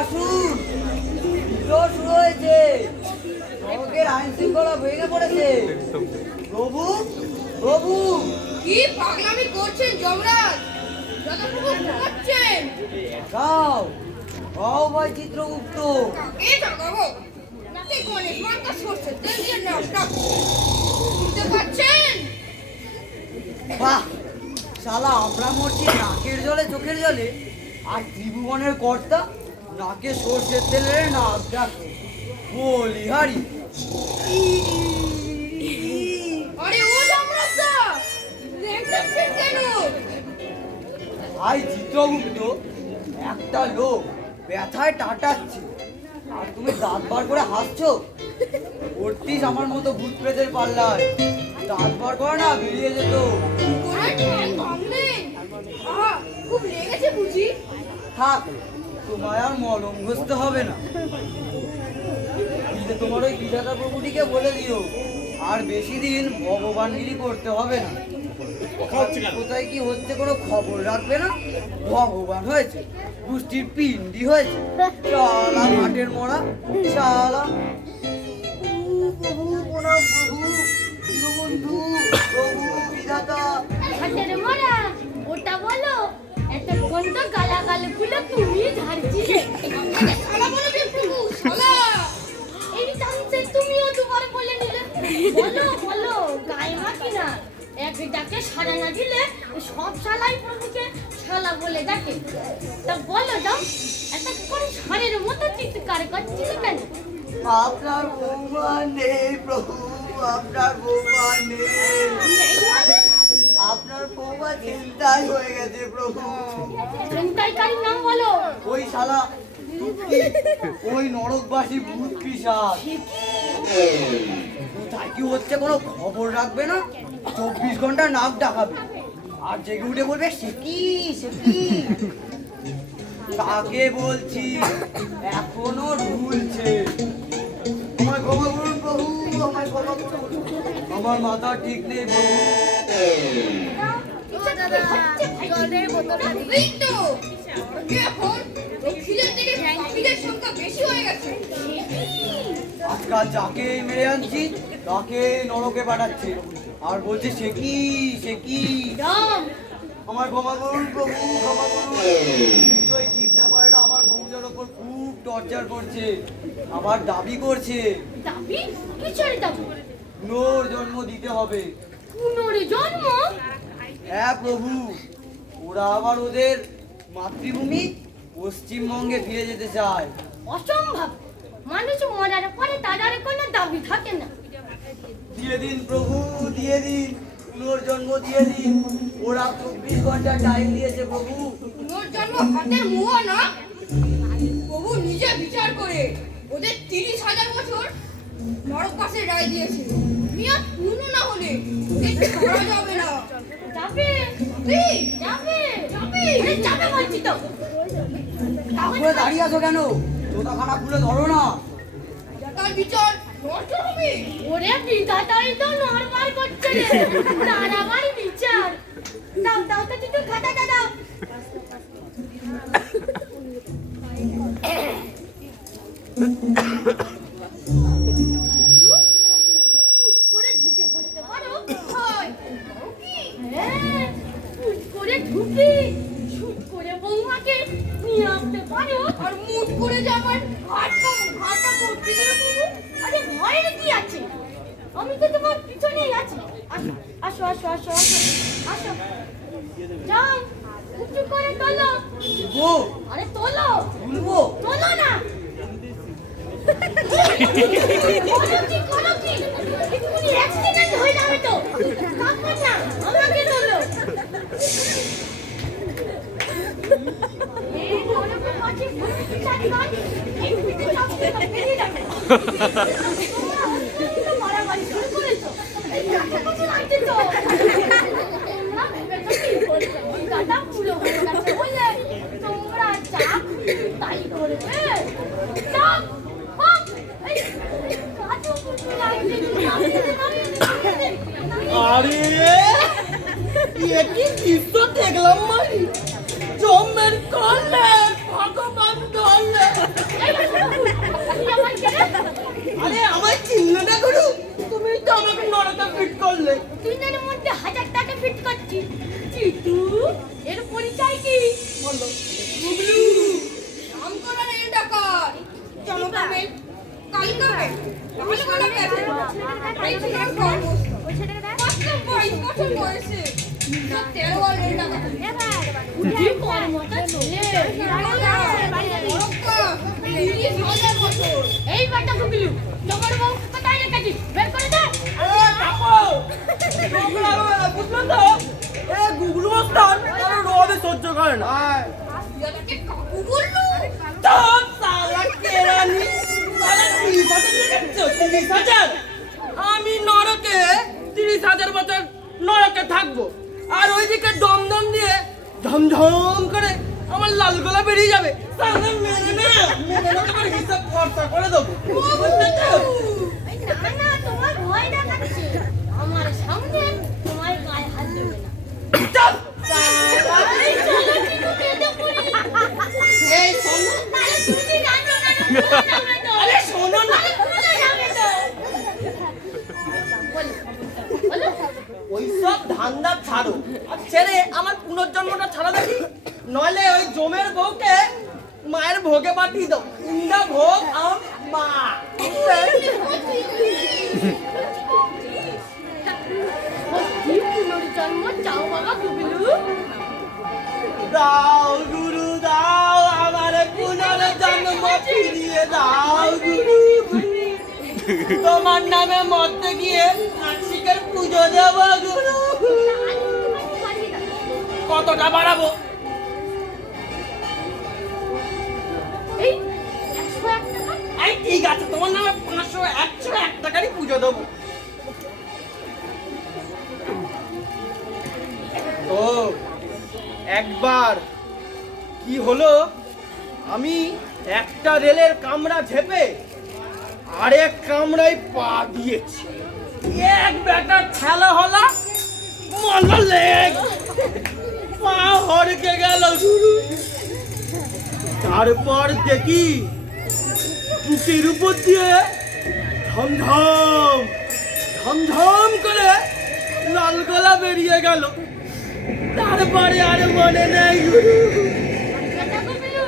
আসুন, জোর শুরু হয়েছে। নরকের আইন শৃঙ্খলা ভেঙে পড়েছে। প্রভু, প্রভু, কি পাগলামি করছেন যমরাজ? যথাপ্রভু ঘুমাচ্ছেন। গাও গাও ভাই চিত্রগুপ্ত। কাকে জাগাবো? নাকি গণেশ মার্কা সরষের তেল দিয়ে নাচটা বুঝতে পারছেন? বাহ, শালা আমরা মরছি নাকের জলে চোখের জলে, আর ত্রিভুবনের কর্তা নাকে সর্ষের তেলের নাক ডাকে। বলি হারি। আরে ও যমরাজা, দেখতেছেন কেন? ভাই চিত্রগুপ্ত, একটা লোক ব্যথায় টাটাচ্ছে আর তুমি দাঁত বার করে হাসছো। পড়তিস আমার মতো ভূত প্রেতের পাল্লায়, দাঁত বার করে না বেরিয়ে যেত। ওরে ঠ্যাং ভাঙলেন। আহা, খুব লেগেছে বুঝি? থাক, তোমায় আর মলম ঘষতে হবে না। তোমার ওই বিধাতা প্রভুটিকে বলে দিও আর বেশি দিন ভগবানগিরি করতে হবে না। কোথায় কি হচ্ছে কোনো খবর রাখবে না। ভগবান হয়েছে, গোষ্ঠীর পিন্ডি হয়েছে, শালা মাঠের মরা, শালা। প্রভু, প্রণাম প্রভু, দীনবন্ধু, প্রভু বিধাতা। হাতের মরা ওটা বলো, এতক্ষণ তো গালাগালগুলো তুমি ঝাড়ছিলে। শালা বলে যে প্রভু, শালা। এই চান্সে তুমিও দুবার বলে নিলে। বলো বলো, গায়ে মাখি না। এক ডাকে সাড়া না দিলে সব শালাই প্রভুকে শালা বলে ডাকে। তা বলো যাও, এতক্ষণ ষাঁড়ের মতো চিৎকার করছিলে কেন? আপনার বৌমা নেই প্রভু, আপনার বৌমা নেই। নেই মানে? আপনার বৌমা চিন্তায় হয়ে গেছে প্রভু। চিন্তাইকারীর নাম বলো। ওই শালা দুঃখী, ওই নরকবাসী ভূত পিশাচ। কোথায় কি হচ্ছে কোনো খবর রাখবে না, 24 ঘন্টা নাক ডাকাবে আর জেগে উঠে বলবে সে কি সে কি। কাকে বলছি, এখনো ঢুলছে। আমায় ক্ষমা করুন প্রভু, আমায় ক্ষমা করুন, আমার মাথা ঠিক নেই প্রভু। এই তো, এখন খিদের থেকে পাখিদের সংখ্যা বেশি হয়ে গেছে। আজকাল যাকে মেরে আনছি তাকে নরকে পাঠাচ্ছে আর বলছে সে কি সে কি। রাম, আমার ক্ষমা করুন প্রভু, ক্ষমা করুন। নিশ্চয়ই কিডন্যাপাররা আমার বউটার ওপর খুব টর্চার করছে, আবার দাবি করছে দাবি? কিসের দাবি? পুনর্জন্ম দিতে হবে। পুনর্জন্ম? হ্যাঁ প্রভু, ওরা আবার ওদের মাতৃভূমি পশ্চিমবঙ্গে ফিরে যেতে চায়। অসম্ভব। মানুষ মরার পরে তার আর কোনো দাবি থাকে না। দিয়ে দিন প্রভু, দিয়ে দিন, পুনর্জন্ম দিয়ে দিন। ওরা 24 ঘন্টা টাইম দিয়েছে প্রভু। পুনর্জন্ম হাতের মুয়া না, প্রভু নিজে বিচার করে ওদের 30,000 বছর নরকবাসের রায় দিয়েছে। মিয়া পূর্ণ না হলে ওদের ছাড়া যাবে না। যাবে যাবে যাবে যাবে বলছি তো। তারপরে দাঁড়িয়ে আছো কেন? জোতাখানা খুলে ধরো না। তার বিচার নরকে হবে। ওরে বিধাতাই তো নরমাল করছে রে। তার আবার বিচার। দাও দাও তো তুই খাতা দাও। ফুট করে ঢুকে পড়তে পারো? হয়। হ্যাঁ, ফুট করে ঢুকে শুট করে বৌমাকে নিয়ে আসতে পারো? আর মুট করে যাবার ঘাটা করতে গেলে প্রভু। আরে ভয়ের কি আছে? আমি তো তোমার পিছনেই আছি। আসো আসো আসো আসো আসো। যাও, উঁচু করে তোলো। গো, আরে তোলো। তুলবো? তোলো না। করো কি? এক্ষুনি অ্যাক্সিডেন্ট হয়ে যাবে তো। তারপর না, আমাকে তোলো। এই নরকের মাঝে ঘুরতে চাই, এই পিঠে চাপতে না, বেরিয়ে যাবে। মারামারি শুরু করেছো? এই কাকে কাছে লাগছে তো? তোমরা ভেবেছো কি? গাটা পুরো হয়ে গেছে বুঝলে? তোমরা যা খুশি তাই করবে। যাও, হোক। এই কাজও করতে লাগছে, আরে এ কি দৃশ্য দেখলাম মানে জমের করলে ভগবান ধরলে তুই আমার কেন? আরে আমার চিহ্ন না গুরু, তুমি তো আমাকে নরকে ফিট করলে। তুই না এর মধ্যে 1000 টাকা ফিট করছিস। চিতু, এর পরিচয় কি? বলো। গুগলু নাম করা রে ডাকাত চমকা মে কালকা মে ভালো ভালো গেছে এই ছেলের কর্মস্থ ওই ছেলেটা দেখ। মাত্র 22 বছর বয়সে 13 বার রে ডাকাত উঠে কর্মটা ছেলে। এই বাটা গুগলু, তোমার বউ কোথায় রেখেছিস? বের করে দে। আরে কাকু, বুঝলো তো? এ গুগলু মস্তান কারো রবে সহ্য করে না। ইয়াকে কাকু বললু তো সালা কেরানি, সালা 30,000 লিখেছো, 30,000? আমি নরকে 30,000 বছর নরকে থাকবো, আর ওইদিকে দমদম দিয়ে ঝমঝম করে আমার লাল গলা বেরিয়ে যাবে। সালা মেরে না তোমার হিসাব খরচা করে দেবো, বুঝতে তো? এই না না, তোমার ভয় দেখাচ্ছে। আমার সামনে তোমার গায়ে হাত দেবে না। চল, সালা। এই চলো চিতু, কেটে পড়ি। এই শোনো, তাহলে তুমি জানো না, তুমি জানো না। আরে শোনো না, ওইসব ধান্দা ছাড়ো আর ছেড়ে আমার পুনর্জন্মটা ছাড়া দেখি, নইলে ওই জমের বউকে মায়ের ভোগে পাঠিয়ে দাও। ইন্দা ভোগ আম মা। জন্ম চাও বাবা গুগলু। দাও গুরু দাও, আমার পুনর্জন্ম ফিরিয়ে দাও গুরু। তোমার নামে মরতে গিয়ে নাসিকের পুজো দেব গুরু। কতটা বাড়াবো? এই 101 টাকা। এই ঠিক আছে, তোমার নামে 500 101 টাকারই পুজো দেবো। তো একবার কি হলো, আমি একটা রেলের কামরা ঝেপে আরেক কামরায় পা দিয়েছি। এক বেটার ঠেলা হলা মারলো লেগ, পা হড়কে গেল শুরু। তারপর দেখি বুকের উপর দিয়ে ঝমঝম ঝমঝম করে লাল গলা বেরিয়ে গেল। তারপরে আর মনে নেই গুরু। বেটা গুগলু,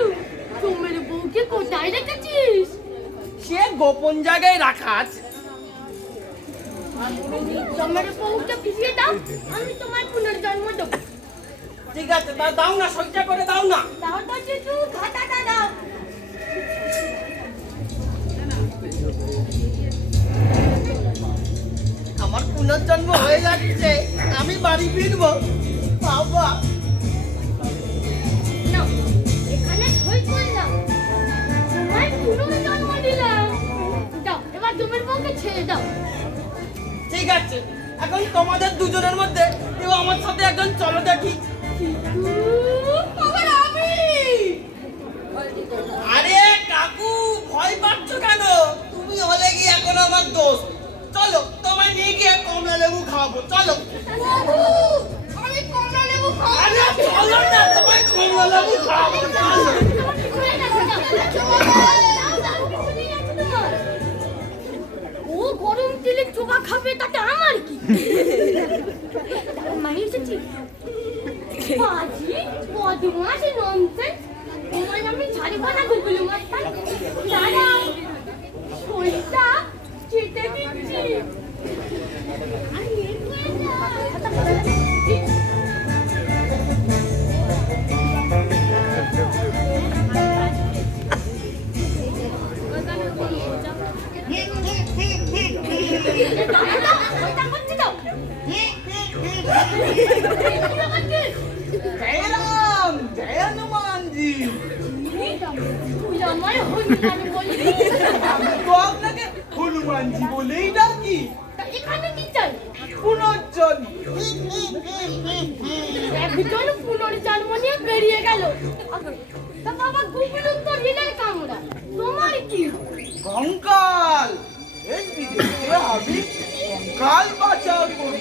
তোমার বউকে কোথায় রেখেছিস? সে গোপন জায়গায় রাখা আছে। তোমার বউটা ফিরিয়ে দাও, আমি তোমার পুনর্জন্ম দেবো। ঠিক আছে, তা দাও না, সজ্জা করে দাও না। দাও তো চিতু, খাতাটা দাও। আমার পুনর্জন্ম হয়ে যাচ্ছে, আমি বাড়ি ফিরবো। বাবা, নাও, এখানে সই করলাম। তোমায় পুনর্জন্ম দিলাম। দাও, এবার তোমার বউকে ছেড়ে দাও। ঠিক আছে, এখন তোমাদের দুজনের মধ্যে কেউ আমার সাথে একজন চলো দেখি। আবার আমি আরে কাকু, ভয় পাচ্ছ কেন? তুমি হলে কি এখন আমার দোস্ত। চলো, তোমায় নিয়ে গিয়ে কমলা লেবু খাওয়াবো, চলো। বাবু আমি কমলা লেবু খাবো আরে চলো না, তোমায় কমলা লেবু খাওয়াবো, চলো। খুলে গেছে, দাও, দাও, দাও, খুলে গেছে তোমার। ও গরম তেলে চোখা খাবে, তাতে আমার কি? মাই এসেছি। বাজি, বদমাস, ননসেন্স। তোমার আমি ছাড়বো না গুগলু মাস্টার। দাঁড়াও, সইটা কেটে দিচ্ছি। जय राम, जय हनुमान जी। তুই আমার হনুমান বলবি? আমি তো আপনাকে হনুমান জি বলেই ডাকি। তা এখানে কি চাই? পুনর্জন্ম। একজন পুনর্জন্ম নিয়ে বেরিয়ে গেল। তা বাবা গুগলু তো রিলের কামড়া, তোমার কি? কঙ্কাল, देश विदेश আমি কঙ্কাল বাঁচাও করি।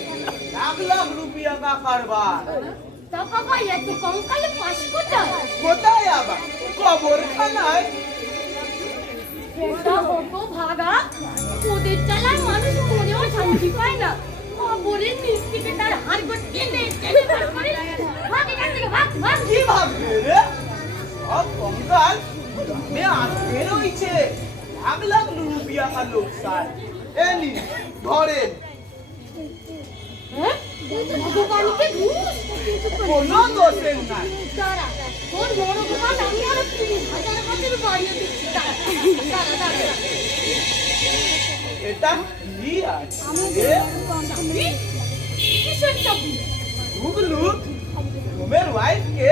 1,00,000 রুপিয়া का কারবার। তা বাবা এত কঙ্কালে পাস কোথায়? কোথায় আবার? কবরখানায়। এটা হত ভাগা ওদের চালায় মানুষ মনেও শান্তি পায় না খবরের নিচ থেকে তার হাত গোট টেনে টেনে বার করে ভাগ এখান থেকে ভাগ ভাগ কি ভাববে রে সব কঙ্কাল মে আসবে রইছে লাখ লাখ রুপিয়া का नुकसान এনি ধরেন হ্যাঁ দোকানিকে ঘুষ কোনো দোষের নাই দাঁড়া তোর বড় দোকান আমি আরো 30,000 বছর বাড়িয়ে দিচ্ছি দাঁড়া দাঁড়া দাঁড়া এটা কি আছে চাবি কিসের চাবি গুগলু তোমার ওয়াইফকে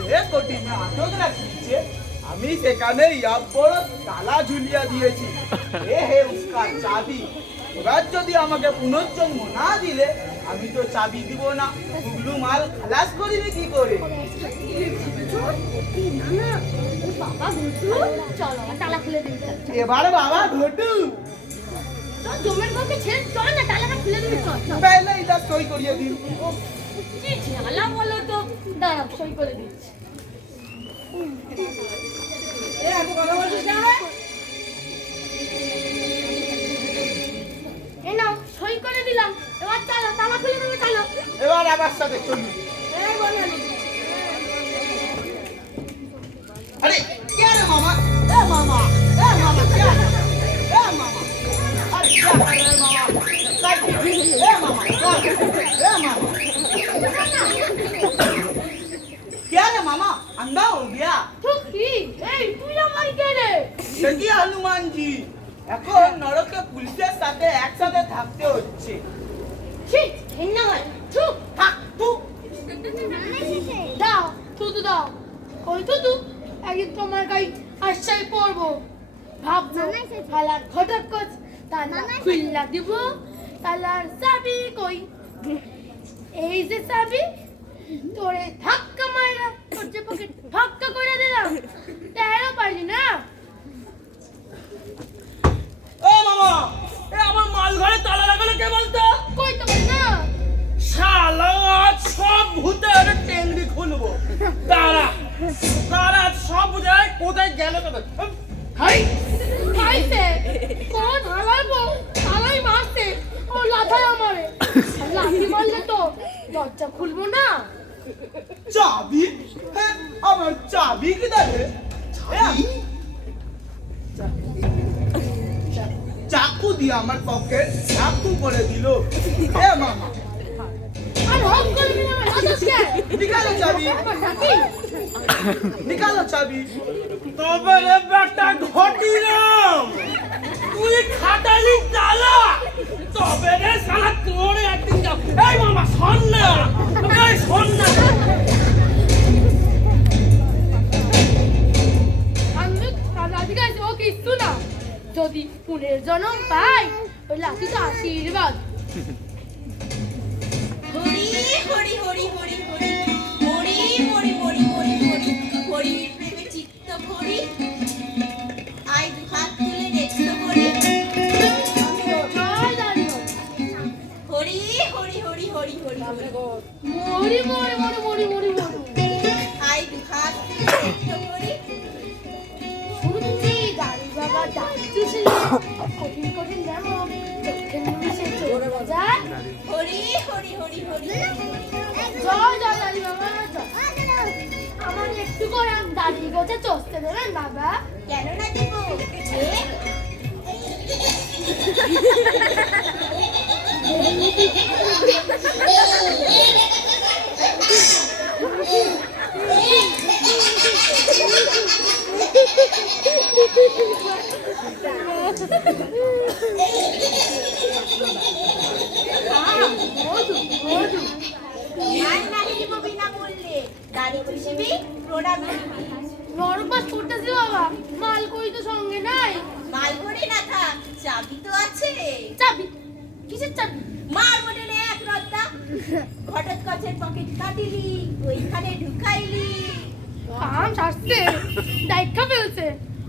যে কোটি মে আটক রাখিছে আমি সেখানে ইয়া বড় তালা ঝুলিয়ে দিয়েছি এ হে উসকা চাবি এবার যদি আমাকে পুনর্জন্ম না দিলে আমি তো চাবি দিব না গুগলু মাল খালাস করিবে কি করে না না ও বাবা ঘুষু চলো আমার তালা খুলে দিই এবার বাবা ঘটু চল জমের বউকে ছেড়ে চল না তালাটা খুলে দিবি চল চল পহলে এটা সই করিয়ে দিন কি ঝালা বলো তো দাঁড়া সই করে দিচ্ছি এই নাও সই করে দিলাম এবার চলো তালা খুলে দেবে চলো এবার আমার সাথে চলুন अरे क्या रे मामा ए मामा क्या ए मामा अरे क्या कर रहे मामा ए मामा क्या रे मामा अंधा हो गया তুই কি এই তুই আমার কে রে দেখি হনুমান জি এখন নরকে পুলিশের সাথে একসাথে থাকতে হচ্ছে ঠিক ঘেন্না হয় চুপ থাক তুই দাও তুই দাও কই তুই একদিন তোমার গাই আশ্চর্য পড়বো ভাবছো ফালার ঘটক কচ তালা খুললা দিব তালার চাবি কই এই যে চাবি তোরে ধাক্কা মাইরা তোর যে পকেট ধাক্কা করে দিলাম তেরো পারলি না ও মামা এ আমার মাল ঘরে তালা লাগালো কে বলতো কই তো বল না শালা আজ সব ভূতের টেংরি খুলবো তারা তারা সব বুঝায় কোথায় গেল কোথায় হাই খাইছে কোন হালার বউ তালাই মারছে ও লাথায় আমারে লাথি মারলে তো দরজা খুলবো না চাবি হ্যাঁ আমার চাবি কিধার রে চাকু দিয়ে আমার পকেট চাকু করে দিল এ মামা আর হক করে দিলে আমার হাতকে নিকালো চাবি ডাকি নিকালো চাবি তবে রে বেটা ঘটিলাম তুই খাটালি তালা তবে রে শালা তোর একদিন যাও এই মামা শোন না এই শোন না আমি লাঠি গাইছে ও কিছু না যদি পুনের জন্ম পাই ওই লাঠি তো আশীর্বাদ হরি হরি হরি হরি হরি হরি হরি হরি হরি হরি হরি প্রেমে চিত্ত ভরি আই দু হাত তুলে দেখতো হরি জয় দাঁড়িয়ে হরি হরি হরি হরি হরি হরি মরি মরি মরি মরি মরি মরি আই দু হাত তুলে দেখতো হরি শুনছি দাড়ি বাবা দাড়ি চুষলে কঠিন কঠিন যেমন চোখের নিমিষে চলে যায় হরি হরি হরি হরি জয় জয় দাড়ি বাবা জয়। আমার একটু করে দাড়ি গোছে চষতে দেবেন বাবা কেন না দেবো মধু মধু আর নাহি দিব বিনামূল্যে দাড়ি খুশিবি প্রণাম নিবি নরপাস করতেছি বাবা মাল কই তো সঙ্গে নাই মাল ভরে না থাক চাবি তো আছে চাবি কিসের চাবি মার মনে নে এক রত্তা ঘটক কচের পকেট কাটিলি ওইখানে ঢুকাইলি কাম সারছে দায়িত্ব ফেলছে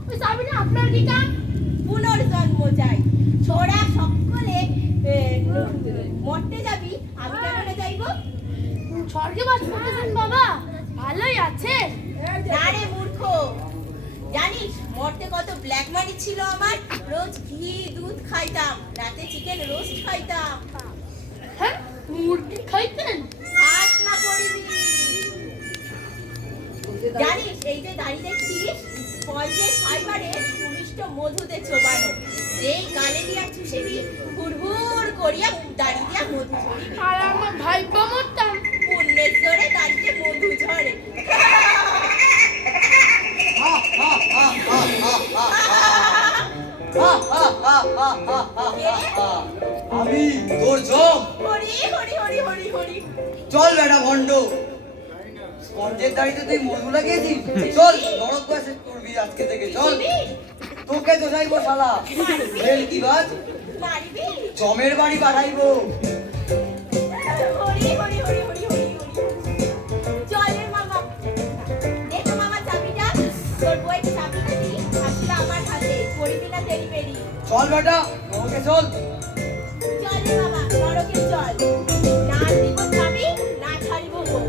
ওই চাবিটা আপনার কি কাম পুনর্জন্ম চাই ছোড়া সকলে মরতে যাবি আমি কেন না যাইবো স্বর্গে বাস করতেছেন বাবা ভালোই আছে না রে মূর্খ জানিস মরতে কত ব্ল্যাক মানি ছিল আমার, রোজ ঘি দুধ খাইতাম, রাতে চিকেন রোস্ট খাইতাম। হ্যাঁ, মুরগি খাইতেন? হাস না করিবি। জানিস এই যে দাড়ি দেখছিস, স্পঞ্জের ফাইবারে সুমিষ্ট মধুতে চোবানো, যেই গালে দিয়া চুষিবি হুড়হুড় করিয়া দাড়ি দিয়া মধু ঝরি। আর আমার ভাইপো মরতাম। পুণ্যের জোরে দাড়িতে মধু ঝরে। আমি তোর জম। হরি হরি হরি হরি হরি। চল বেটা ভণ্ড, স্পঞ্জের দাড়িতে তুই মধু লাগিয়েছিস? চল নরক বাসে করবি আজকে থেকে, চল। তোকে তো যাইবো শালা কি বাজ, মারিবি? জমের বাড়ি পাঠাইবো। হরি হরি হরি হরি হরি হরি। চলে মামা, দেখো মামা চাবিটা, তোর বইয়ের চাবিটা দি, আসলে আমার হাতে, করবি না দেরি বেরি। চল বেটা নরকে চল। চলে মামা নরকে চল, না দিব চাবি না ছাড়িব বউ।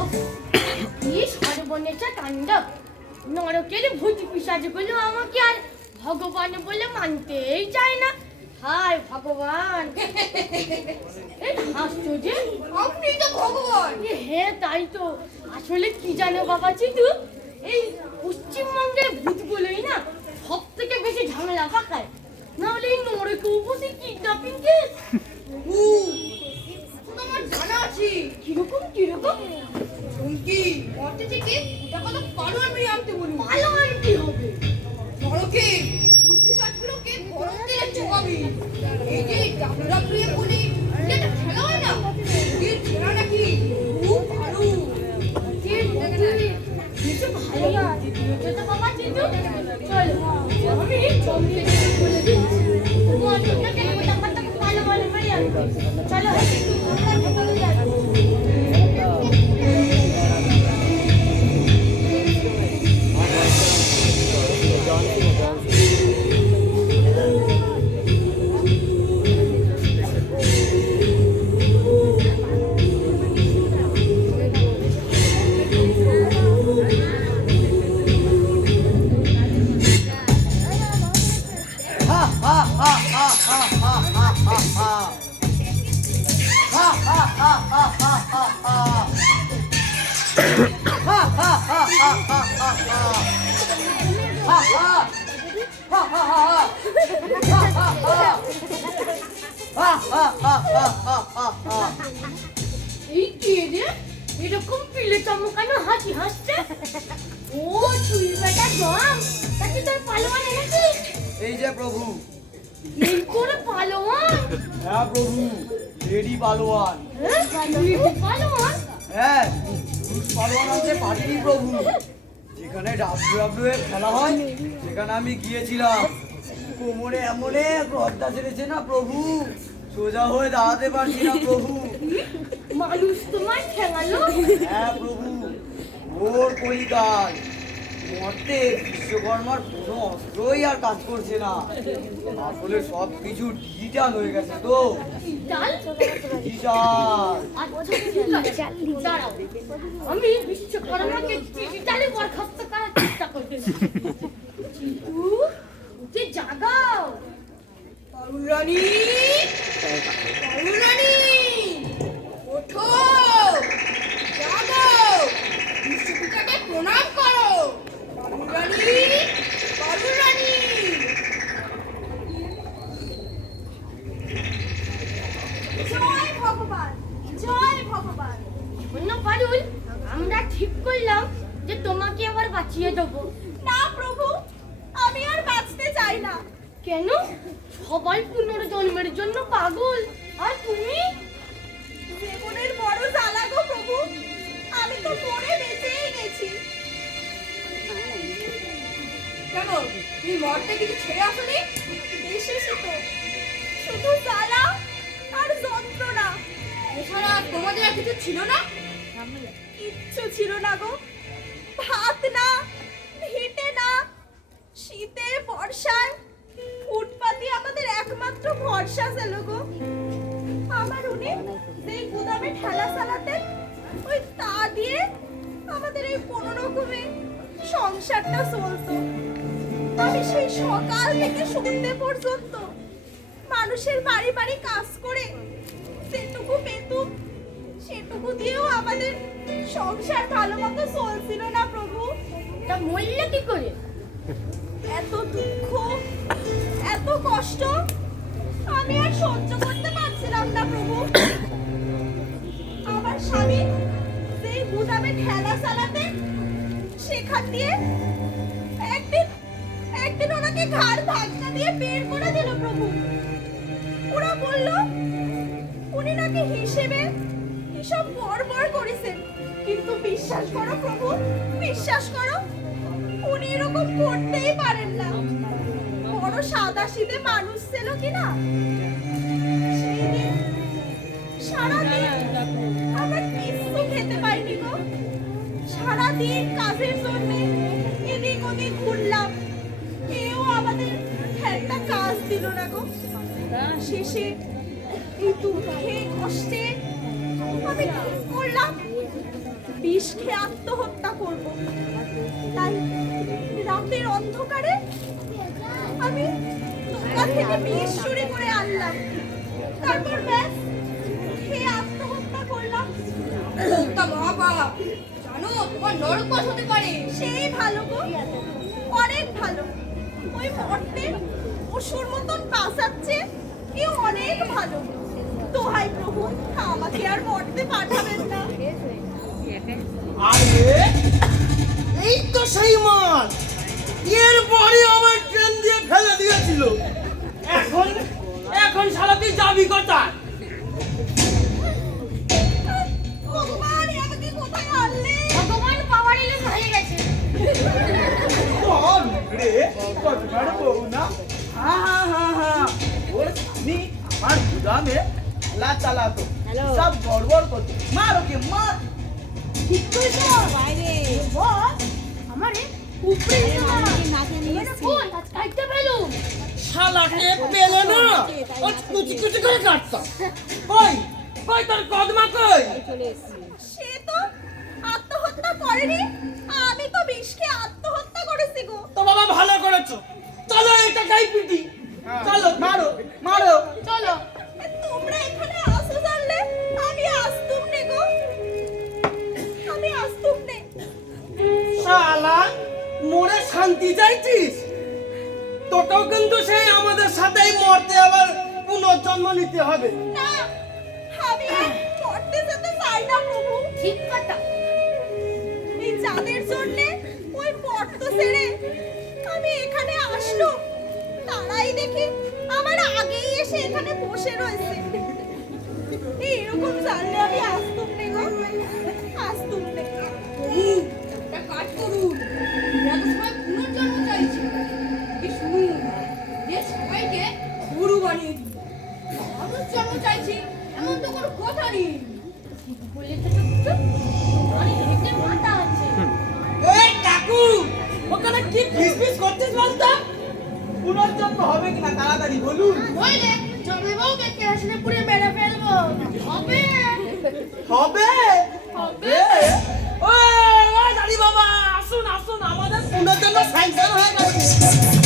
উফ, কি সর্বনেশা তাণ্ডব! নরকের ভূত পিশাচগুলো আমাকে আর ভগবান বলে মানতেই চায় না। হায় ভগবান! এই হাসছো যে? আপনি তো ভগবান। হ্যাঁ তাই তো। আসলে কি জানো বাবা চিতু, এই পশ্চিমবঙ্গের ভূতগুলোই না সব থেকে বেশি ঝামেলা পাকায়। না হলে এই নরকে উপস্থিত কিডন্যাপিং কেস। তোমার জানা আছে কিরকম কিরকম? চুমকি মরতে থেকে ওটা কত পালোয়ান মেরে আনতে বলুন। পালোয়ান কি হবে? নরকে বুদ্ধিসাতগুলোকে গরম তেলে চোবাবি। এই যে ডাবরা প্রিয় বলে যেটা খেলা হয় না, এর খেলা নাকি খুব ভালো। কিছু ভালো না দিয়েছে তো বাবা চিতু। চলো আমি চমকে বলে দিচ্ছি, মরতে কেন টাকাটা ভালো ভালো মেরে আনবে। চলো আমরা ভেতরে যাই। এই কে রে? এরকম পিলে চমকানো হাসি হাসছে। ও তুই বেটা জম, তাকে তোর পালোয়ান এনেছিস? এই যে প্রভু। এই করে পালোয়ান? হ্যাঁ প্রভু, লেডি পালোয়ান। হ্যাঁ লেডি পালোয়ান? হ্যাঁ, পুরুষ পালোয়ান আনতে পারিনি প্রভু। যেখানে WWE খেলা হয় সেখানে আমি গিয়েছিলাম, কোমরে এমনে গর্দা ছেড়েছে না প্রভু, সোজা হয়ে দাঁড়াতে পারছি না প্রভু। মানুষ তোমায় ঠেঙালো? হ্যাঁ প্রভু, ওর কলিকাল মরতে বিশ্বকর্মার কোনো অস্ত্রই আর কাজ করছে না। আসলে সব কিছু ডিজিটাল হয়ে গেছে তো। ডাল? ডিজিটাল। আচ্ছা ঠিক আছে, দাঁড়াও। আমি বিশ্বকর্মাকে ডিজিটালে বরখাস্ত করার চেষ্টা করতেছি। চিতু, যে জাগাও। পারুল রানী, পারুল রানী, ওঠো, জাগো, বিশ্বপিতাকে প্রণাম করো। পারুল রানী, পারুল রানী। জয় ভগবান, জয় ভগবান। শোনো পারুল, আমরা ঠিক করলাম যে তোমাকে আবার বাঁচিয়ে দেবো। না প্রভু, আমি আর বাঁচতে চাই না। কেন? সবাই পুনর্জন্মের জন্য পাগল, আর তুমি? জীবনের বড় জ্বালা গো প্রভু, আমি তো মরে বেঁচেই গেছি। কেন তুমি মরতে কিছু ছেড়ে আসনি? এসেছি তো, শুধু জ্বালা আর যন্ত্রণা, এছাড়া তোমাদের আর কিছু ছিল না? কিচ্ছু ছিল না গো। ভাত না, ভিটে না, শীতে বর্ষায় উটপাতি আমাদের একমাত্র ভরসা ছিল গো। আমার উনি সেই গুদামে ঠেলা চালাতেন, ওই তা দিয়ে আমাদের এই কোনো রকমে সংসারটা চলতো। আমি সেই সকাল থেকে সন্ধ্যে পর্যন্ত মানুষের বাড়ি বাড়ি কাজ করে যেটুকু পেতুম সেটুকু দিয়েও আমাদের সংসার ভালো মতো চলছিল না প্রভু। তা মরলে কি করে? এত দুঃখ, এত কষ্ট আমি আর সহ্য করতে পারছিলাম না প্রভু। আমার স্বামী সেই গুদামে ঠেলা চালাতে, সেখান দিয়ে একদিন ওনাকে ঘাড় ধাক্কা দিয়ে বের করে দিল প্রভু। ওরা বলল উনি নাকি হিসাব বড় করেছেন, কিন্তু বিশ্বাস করো প্রভু, বিশ্বাস করো, উনি এরকম করতেই পারেন না। বড় সাদাসিধে মানুষ ছিল কিনা। সেই দিন সারাদিন আমরা কিছু খেতে পাইনি গো। সারাদিন কাজের জন্য এদিক ওদিক ঘুরলাম, কেউ আমাদের একটা কাজ দিল না গো। শেষে এই দুঃখে কষ্টে আমি ঠিক করলাম বিষ খেয়ে আত্মহত্যা করব। তাই রাতের অন্ধকারে আমি দোকান থেকে বিষ চুরি করে আনলাম, তারপর ব্যাস খেয়ে আত্মহত্যা করলাম। তা মহাপাপ, জানো তোমার নরকবাস হতে পারে। সেই ভালো গো, অনেক ভালো। ওই মর্তে পশুর মতন বাঁচাচ্ছে কেউ অনেক ভালো। দোহাই প্রভু, আমাকে আর মর্তে পাঠাবেন না। আরে এই তো সেই মাল, এরপরে আমার ট্রেন দিয়ে ফেলে দিয়েছিল। এখন শালা তুই যাবি কোথায়? ভগবান, এ আমাকে কোথায় আনলে? ভগবান পাওয়ার এলে হয়ে গেছে। কম রে, কতবার বউ না? হ্যাঁ, ওর স্বামী আমার গুদামে ঠেলা চালাতো, সব গড়বড় করতো। মার ওকে, মার। ঠিক কইছো বাইরে বল আমারে উপরে এবারে কোন আজ কাটতে পেলুম? শালাকে পেলে না আজ কুচি কুচি করে কাটতাম। কই তোর কদমা কই? সে তো আত্মহত্যা করেনি, আমি তো বিষ খেয়ে আত্মহত্যা করেছি গো। তো বাবা ভালো করেছো, চলো এটা গাই পিটি, চলো মারো, মারো। চলো। তোমরা এখানে আসো জানলে আমি আসতুম নে গো, আমি আসতুম নে। শালা মরে শান্তি চাইছিস? তোকেও কিন্তু সেই আমাদের সাথেই মরতে আবার পুনর্জন্ম নিতে হবে। না, আমি আর মরতে যেতে চাই না প্রভু। ঠিক কথা। এই যাদের জন্য ওই মর্ত ছেড়ে আমি এখানে আসলো, তারাই দেখি আমার আগেই এসে এখানে বসে রয়েছে। এরকম জানলে আমি আসতুম নে গো, আসতুম নে। একটা কাজ করুন, এত সময় পুনর্জন্ম চাইছি, এই শুনুন, যে সবাইকে গরু বানিয়ে দিন। মানুষ জন্ম চাইছি এমন তো কোনো কথা নেই। বলেছে তো তোমার হেঁটে মাথা আছে। এই কাকু, ওখানে কি ফিসফিস করছিস বলতো? পুনর্জন্ম হবে কিনা তাড়াতাড়ি বলুন। বললে জমিবউকে কেরাসিনে পুড়ে মেরে ফেলবো। হবে হবে? হবে। ওই দাদি বাবা, আসুন আমাদের পুনর্জন্ম স্যাংশন হয়ে গেছে।